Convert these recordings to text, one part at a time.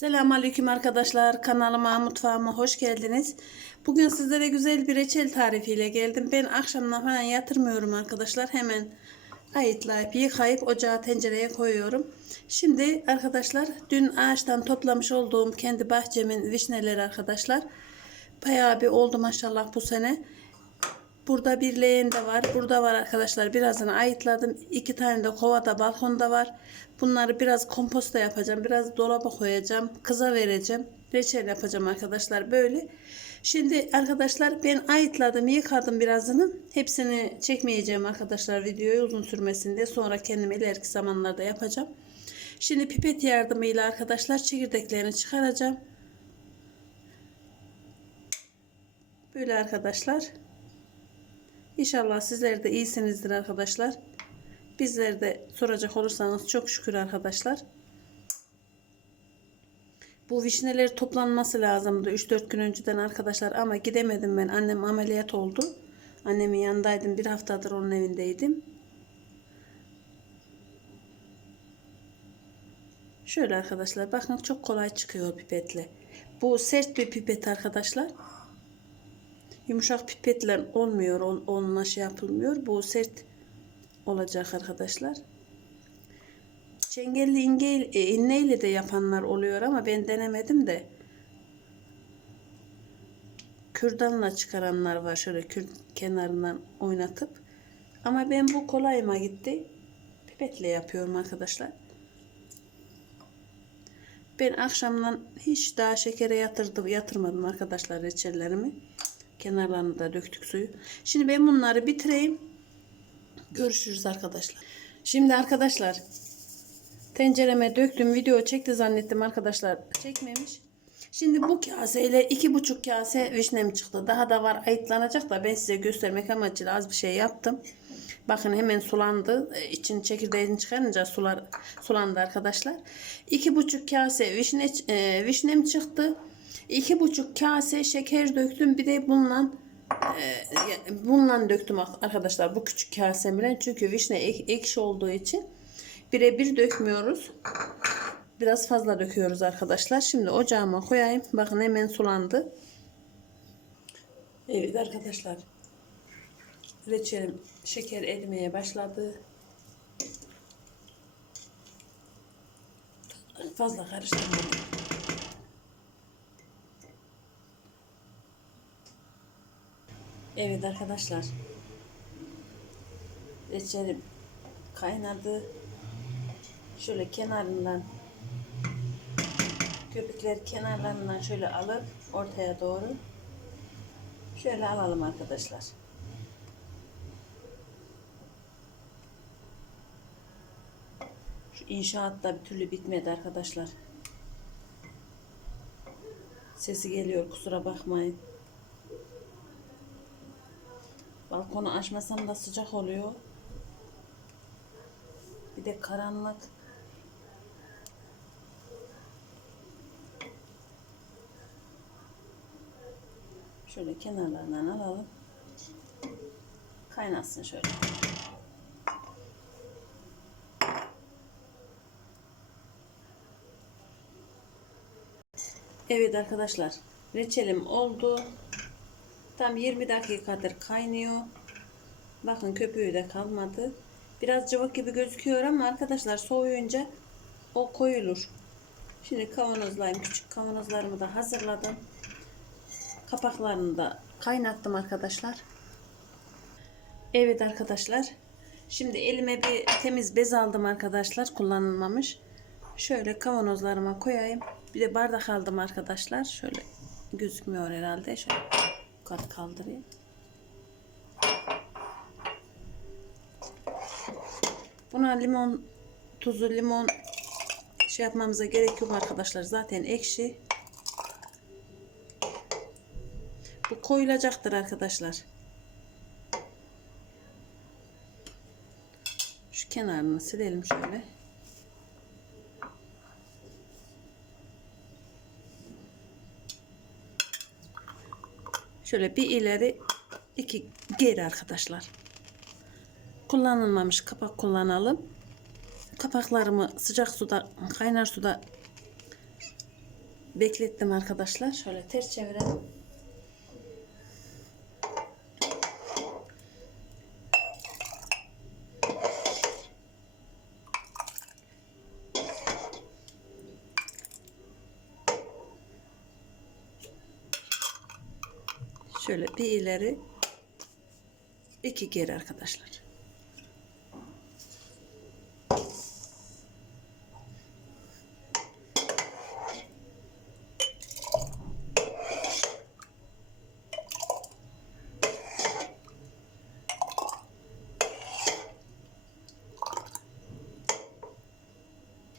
Selamünaleyküm arkadaşlar. Kanalıma, mutfağıma hoş geldiniz. Bugün sizlere güzel bir reçel tarifiyle geldim. Ben akşamdan falan yatırmıyorum arkadaşlar. Hemen ayıtlayıp, yıkayıp ocağa tencereye koyuyorum. Şimdi arkadaşlar dün ağaçtan toplamış olduğum kendi bahçemin vişneleri arkadaşlar. Bayağı bir oldu maşallah bu sene. Burada bir leğen de var. Burada var arkadaşlar. Birazını ayıtladım. İki tane de kovada balkonda var. Bunları biraz komposta yapacağım. Biraz dolaba koyacağım. Kıza vereceğim. Reçel yapacağım arkadaşlar. Böyle. Şimdi arkadaşlar ben ayıtladım. Yıkadım birazını. Hepsini çekmeyeceğim arkadaşlar videoyu uzun sürmesin diye. Sonra kendim ileriki zamanlarda yapacağım. Şimdi pipet yardımıyla arkadaşlar çekirdeklerini çıkaracağım. Böyle arkadaşlar. İnşallah sizler de iyisinizdir arkadaşlar. Bizler de soracak olursanız çok şükür arkadaşlar. Bu vişneler toplanması lazımdı 3-4 gün önceden arkadaşlar ama gidemedim ben. Annem ameliyat oldu. Annemin yanındaydım. Bir haftadır onun evindeydim. Şöyle arkadaşlar bakın çok kolay çıkıyor pipetle. Bu sert bir pipet arkadaşlar. Yumuşak pipetler olmuyor. On, onunla şey yapılmıyor. Bu sert olacak arkadaşlar. Çengelli inge, e, inneyle de yapanlar oluyor ama ben denemedim de. Kürdanla çıkaranlar var. Şöyle kür kenarından oynatıp. Ama ben bu kolayıma gitti. Pipetle yapıyorum arkadaşlar. Ben akşamdan hiç daha şekere yatırdım, yatırmadım arkadaşlar reçellerimi. Kenarlarını da döktük suyu. Şimdi ben bunları bitireyim. Görüşürüz arkadaşlar. Şimdi arkadaşlar tencereme döktüm. Video çekti zannettim arkadaşlar. Çekmemiş. Şimdi bu kaseyle iki buçuk kase vişnem çıktı. Daha da var ayıtlanacak da ben size göstermek amacıyla az bir şey yaptım. Bakın hemen sulandı. E, İçin çekirdeğini çıkarınca sular sulandı arkadaşlar. İki buçuk kase vişne, e, vişnem çıktı. İki buçuk kase şeker döktüm. Bir de bununla e, bununla döktüm arkadaşlar bu küçük kasemle. Çünkü vişne ek, ekşi olduğu için birebir dökmüyoruz. Biraz fazla döküyoruz arkadaşlar. Şimdi ocağıma koyayım. Bakın hemen sulandı. Evet arkadaşlar. Reçelim şeker erimeye başladı. Fazla karıştırmadım. Evet arkadaşlar. Reçelim kaynadı. Şöyle kenarından köpükler kenarlarından şöyle alıp ortaya doğru şöyle alalım arkadaşlar. Şu inşaat da bir türlü bitmedi arkadaşlar. Sesi geliyor kusura bakmayın. Balkonu açmasam da sıcak oluyor. Bir de karanlık. Şöyle kenarlarından alalım. Kaynasın şöyle. Evet arkadaşlar. Reçelim oldu. Tam 20 dakikadır kaynıyor. Bakın köpüğü de kalmadı. Biraz cıvık gibi gözüküyor ama arkadaşlar soğuyunca o koyulur. Şimdi kavanozlayayım. Küçük kavanozlarımı da hazırladım. Kapaklarını da kaynattım arkadaşlar. Evet arkadaşlar. Şimdi elime bir temiz bez aldım arkadaşlar. Kullanılmamış. Şöyle kavanozlarıma koyayım. Bir de bardak aldım arkadaşlar. Şöyle gözükmüyor herhalde. Şöyle kat kaldırayım. Buna limon tuzu, limon şey yapmamıza gerek yok arkadaşlar. Zaten ekşi. Bu koyulacaktır arkadaşlar. Şu kenarını silelim şöyle. Şöyle bir ileri iki geri arkadaşlar. Kullanılmamış kapak kullanalım. Kapaklarımı sıcak suda kaynar suda beklettim arkadaşlar. Şöyle ters çevirelim. Şöyle bir ileri iki geri arkadaşlar.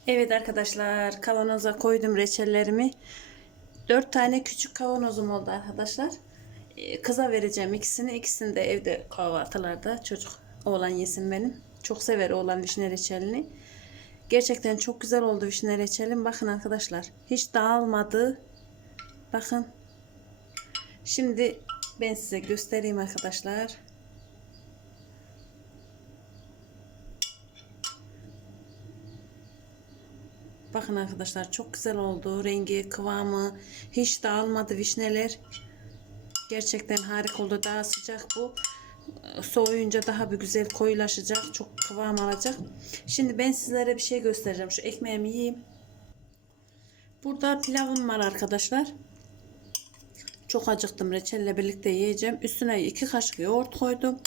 Evet arkadaşlar kavanoza koydum reçellerimi. 4 tane küçük kavanozum oldu arkadaşlar. Ee, Kıza vereceğim ikisini. İkisini de evde kahvaltılarda çocuk oğlan yesin benim. Çok sever oğlan vişne reçelini. Gerçekten çok güzel oldu vişne reçelim. Bakın arkadaşlar hiç dağılmadı. Bakın. Şimdi ben size göstereyim arkadaşlar. Bakın arkadaşlar çok güzel oldu. Rengi, kıvamı hiç dağılmadı vişneler. Gerçekten harika oldu. Daha sıcak bu. Soğuyunca daha bir güzel koyulaşacak. Çok kıvam alacak. Şimdi ben sizlere bir şey göstereceğim. Şu ekmeğimi yiyeyim. Burada pilavım var arkadaşlar. Çok acıktım. Reçelle birlikte yiyeceğim. Üstüne iki kaşık yoğurt koydum.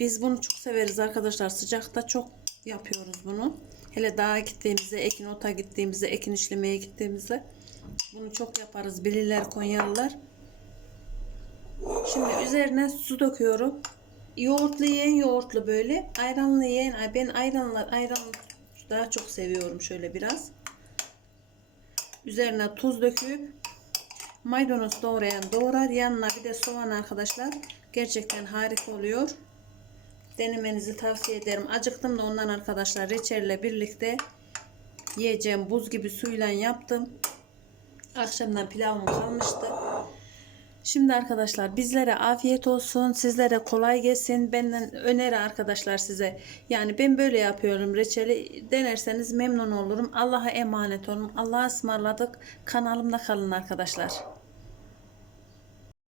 Biz bunu çok severiz arkadaşlar. Sıcakta çok yapıyoruz bunu. Hele dağa gittiğimizde, ekin ota gittiğimizde, ekin işlemeye gittiğimizde bunu çok yaparız. Bilirler Konyalılar. Şimdi üzerine su döküyorum. Yoğurtlu yiyen yoğurtlu böyle. Ayranlı yiyen, ben ayranlar, ayran daha çok seviyorum şöyle biraz. Üzerine tuz döküp maydanoz doğrayan doğrar. Yanına bir de soğan arkadaşlar. Gerçekten harika oluyor. Denemenizi tavsiye ederim. Acıktım da ondan arkadaşlar reçelle birlikte yiyeceğim. Buz gibi suyla yaptım. Akşamdan pilavım kalmıştı. Şimdi arkadaşlar bizlere afiyet olsun. Sizlere kolay gelsin. Benden öneri arkadaşlar size. Yani ben böyle yapıyorum reçeli. Denerseniz memnun olurum. Allah'a emanet olun. Allah'a ısmarladık. Kanalımda kalın arkadaşlar.